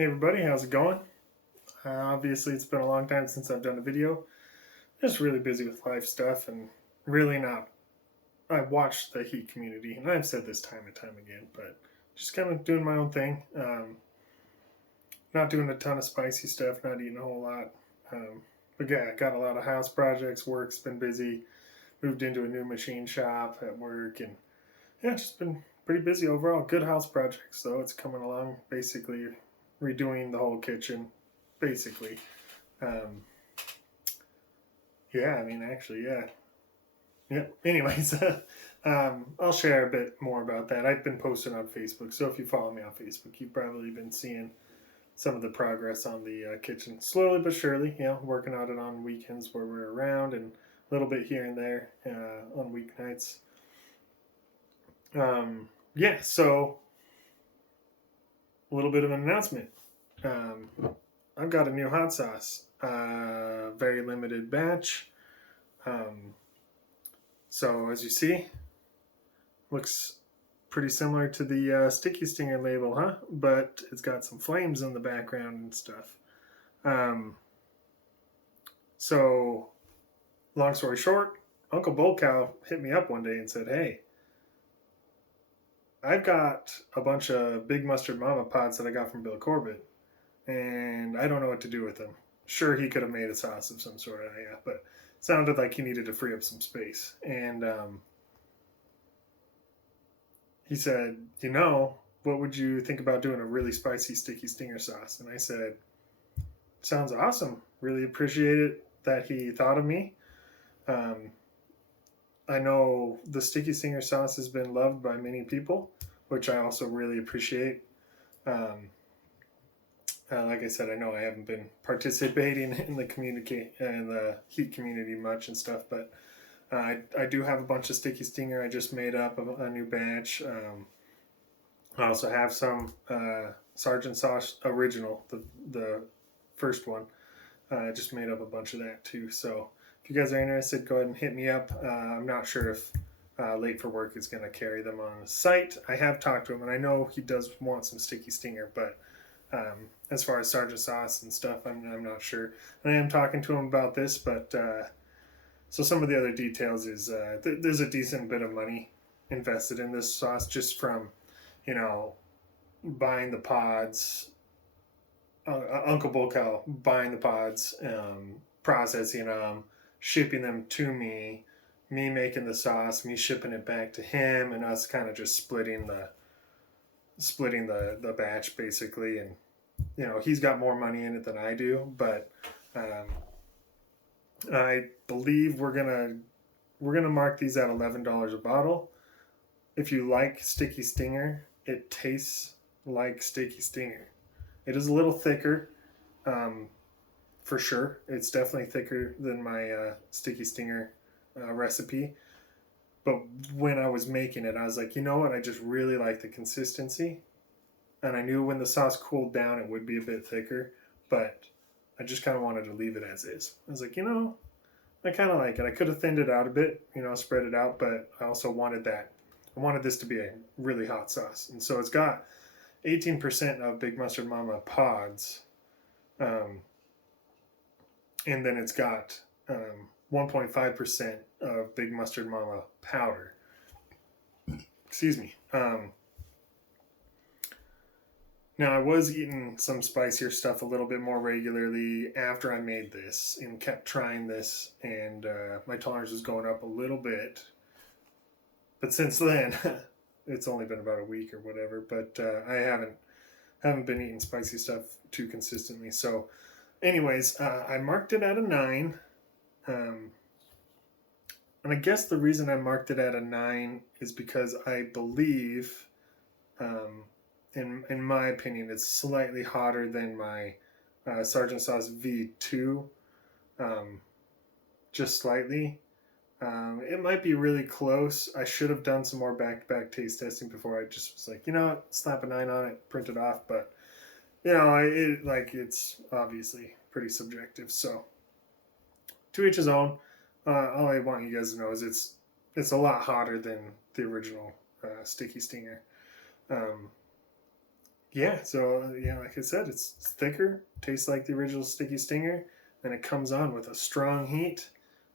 Hey everybody, how's it going? Obviously, it's been a long time since I've done a video. Just really busy with life stuff and really not. I've watched the Heat community, and I've said this time and time again, but just kind of doing my own thing. Not doing a ton of spicy stuff, not eating a whole lot. But yeah, got a lot of house projects, work's been busy. Moved into a new machine shop at work, and yeah, just been pretty busy overall. Good house projects, though. It's coming along. Basically, redoing the whole kitchen, basically. Um, yeah, I mean, actually, yeah. Yeah. Anyways, I'll share a bit more about that. I've been posting on Facebook, so if you follow me on Facebook, you've probably been seeing some of the progress on the kitchen, slowly but surely. Working on it on weekends where we're around, and a little bit here and there on weeknights. Yeah, so a little bit of an announcement. I've got a new hot sauce, very limited batch. So as you see, looks pretty similar to the Sticky Stinger label, huh? But it's got some flames in the background and stuff. So long story short, Uncle BullCow hit me up one day and said, "Hey, I've got a bunch of Big Mustard Mama pods that I got from Bill Corbett, and I don't know what to do with them." Sure, he could have made a sauce of some sort, yeah, but sounded like he needed to free up some space. And he said, what would you think about doing a really spicy Sticky Stinger sauce? And I said, sounds awesome. Really appreciate it that he thought of me. I know the Sticky Stinger sauce has been loved by many people, which I also really appreciate. Like I said, I know I haven't been participating in the Heat community much and stuff, but I do have a bunch of Sticky Stinger. I just made up a new batch. I also have some Sergeant Sauce Original, the first one. I just made up a bunch of that too. So if you guys are interested, go ahead and hit me up. I'm not sure if Late for Work is going to carry them on the site. I have talked to him, and I know he does want some Sticky Stinger, but as far as Sergeant Sauce and stuff, I'm not sure. And I am talking to him about this, but so some of the other details is there's a decent bit of money invested in this sauce just from, buying the pods, Uncle BullCow buying the pods, processing them, shipping them to me making the sauce, me shipping it back to him, and us kind of just splitting the batch basically. And he's got more money in it than I do, but I believe we're gonna mark these at $11 a bottle. If you like Sticky Stinger, it tastes like Sticky Stinger. It is a little thicker, for sure. It's definitely thicker than my Sticky Stinger recipe. But when I was making it, I was like, you know what? I just really like the consistency. And I knew when the sauce cooled down, it would be a bit thicker. But I just kind of wanted to leave it as is. I was like, I kind of like it. I could have thinned it out a bit, spread it out. But I also wanted that. I wanted this to be a really hot sauce. And so it's got 18% of Big Mustard Mama pods. And then it's got 1.5% of Big Mustard Mama powder. Excuse me. Now, I was eating some spicier stuff a little bit more regularly after I made this and kept trying this, and my tolerance was going up a little bit. But since then, it's only been about a week or whatever, but I haven't been eating spicy stuff too consistently. So anyways, I marked it at a 9. And I guess the reason I marked it at a 9 is because I believe, in my opinion, it's slightly hotter than my Sergeant Sauce V2, just slightly. It might be really close. I should have done some more back-to-back taste testing before I just was like, slap a 9 on it, print it off. But, it's obviously pretty subjective. So, to each his own. All I want you guys to know is it's a lot hotter than the original Sticky Stinger. yeah, so yeah, like I said, it's thicker, tastes like the original Sticky Stinger, and it comes on with a strong heat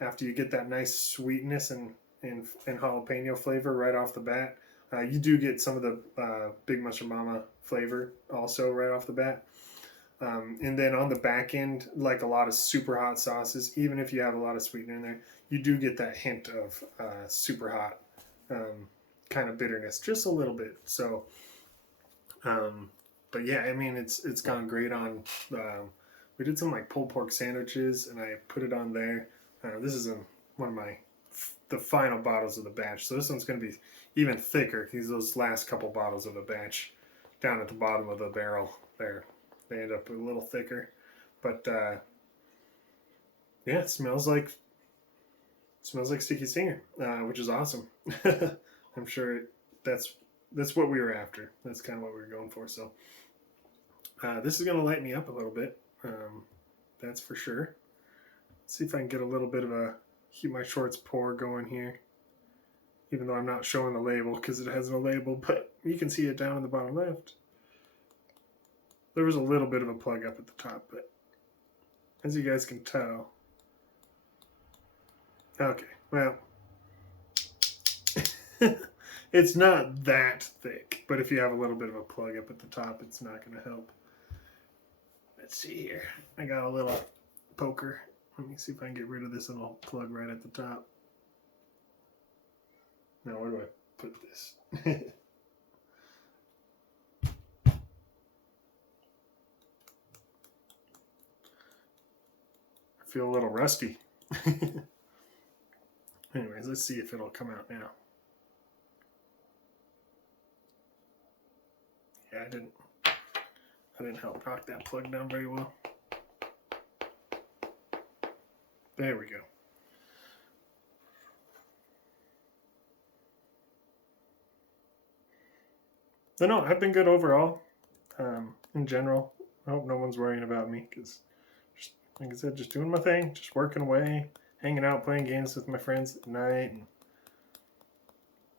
after you get that nice sweetness and jalapeno flavor right off the bat. You do get some of the Big Mushroom Mama flavor also right off the bat. And then on the back end, like a lot of super hot sauces, even if you have a lot of sweetener in there, you do get that hint of super hot kind of bitterness, just a little bit. So, but yeah, I mean, it's gone great on. We did some like pulled pork sandwiches, and I put it on there. This is one of the final bottles of the batch, so this one's going to be even thicker because those last couple bottles of the batch down at the bottom of the barrel there, they end up a little thicker. But yeah, it smells like Sticky Stinger, which is awesome. I'm sure that's what we were after. That's kind of what we were going for. So this is going to light me up a little bit. That's for sure. Let's see if I can get a little bit of a keep my shorts pour going here. Even though I'm not showing the label because it has no label, but you can see it down in the bottom left. There was a little bit of a plug up at the top, but as you guys can tell. Okay, well, it's not that thick, but if you have a little bit of a plug up at the top, it's not going to help. Let's see here. I got a little poker. Let me see if I can get rid of this little plug right at the top. Now, where do I put this? I feel a little rusty. Anyways, let's see if it'll come out now. Yeah, I didn't help knock that plug down very well. There we go. But no, I've been good overall. In general, I hope no one's worrying about me because, like I said, just doing my thing, just working away, hanging out, playing games with my friends at night. And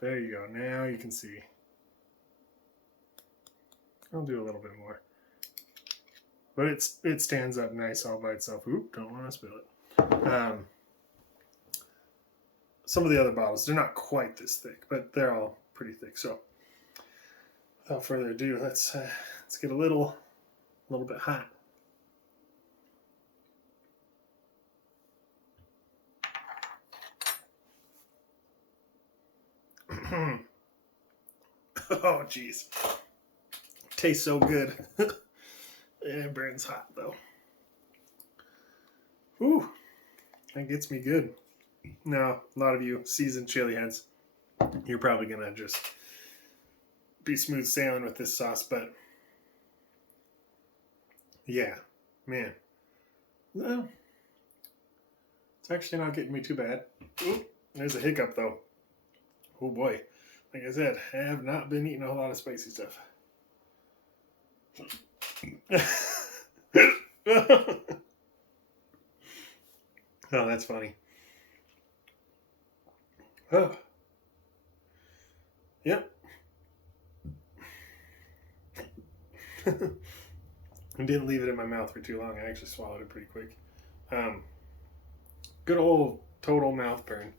there you go. Now you can see. I'll do a little bit more. But it stands up nice all by itself. Oop, don't want to spill it. Some of the other bottles, they're not quite this thick, but they're all pretty thick. So without further ado, let's get a little bit hot. Oh, jeez. Tastes so good. It burns hot, though. Whew. That gets me good. Now, a lot of you seasoned chili heads, you're probably going to just be smooth sailing with this sauce, but yeah, man. No, it's actually not getting me too bad. Ooh, there's a hiccup, though. Oh, boy. Like I said, I have not been eating a whole lot of spicy stuff. Oh, that's funny. Oh. Yep. I didn't leave it in my mouth for too long. I actually swallowed it pretty quick. Good old total mouth burn.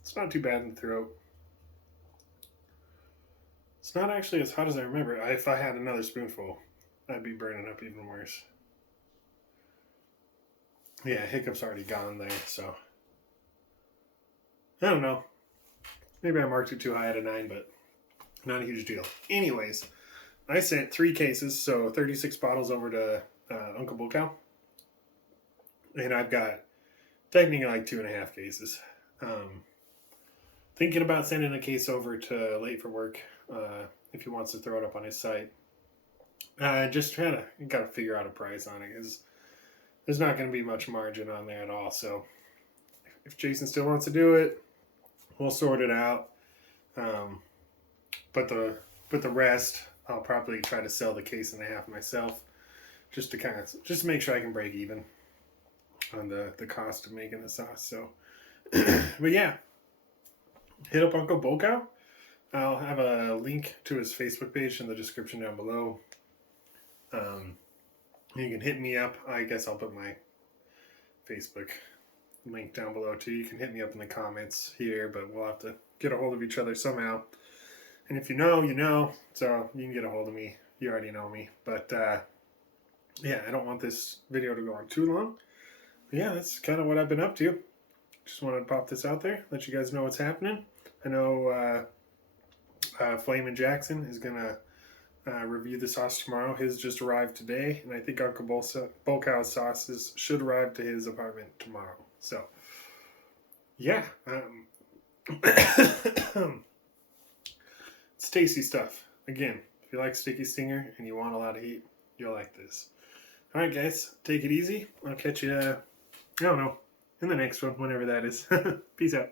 It's not too bad in the throat. It's not actually as hot as I remember. If I had another spoonful, I'd be burning up even worse. Yeah, hiccup's already gone there, so I don't know. Maybe I marked it too high at a 9, but not a huge deal. Anyways, I sent 3 cases, so 36 bottles over to Uncle BullCow. And I've got technically like 2.5 cases. Thinking about sending a case over to Late for Work if he wants to throw it up on his site. Just trying to got to figure out a price on it because there's not going to be much margin on there at all. So if Jason still wants to do it, we'll sort it out. But the rest, I'll probably try to sell the case and a half myself, just to make sure I can break even on the cost of making the sauce. So, but yeah, hit up Uncle BullCow. I'll have a link to his Facebook page in the description down below. You can hit me up. I guess I'll put my Facebook link down below too. You can hit me up in the comments here, but we'll have to get a hold of each other somehow. And if you know, you know. So you can get a hold of me. You already know me. But yeah, I don't want this video to go on too long. But yeah, that's kind of what I've been up to. Just wanted to pop this out there, let you guys know what's happening. I know Flamin' Jackson is going to review the sauce tomorrow. His just arrived today, and I think Uncle BullCow's sauces should arrive to his apartment tomorrow. So, yeah. It's tasty stuff. Again, if you like Sticky Stinger and you want a lot of heat, you'll like this. Alright guys, take it easy. I'll catch you, I don't know, in the next one, whenever that is. Peace out.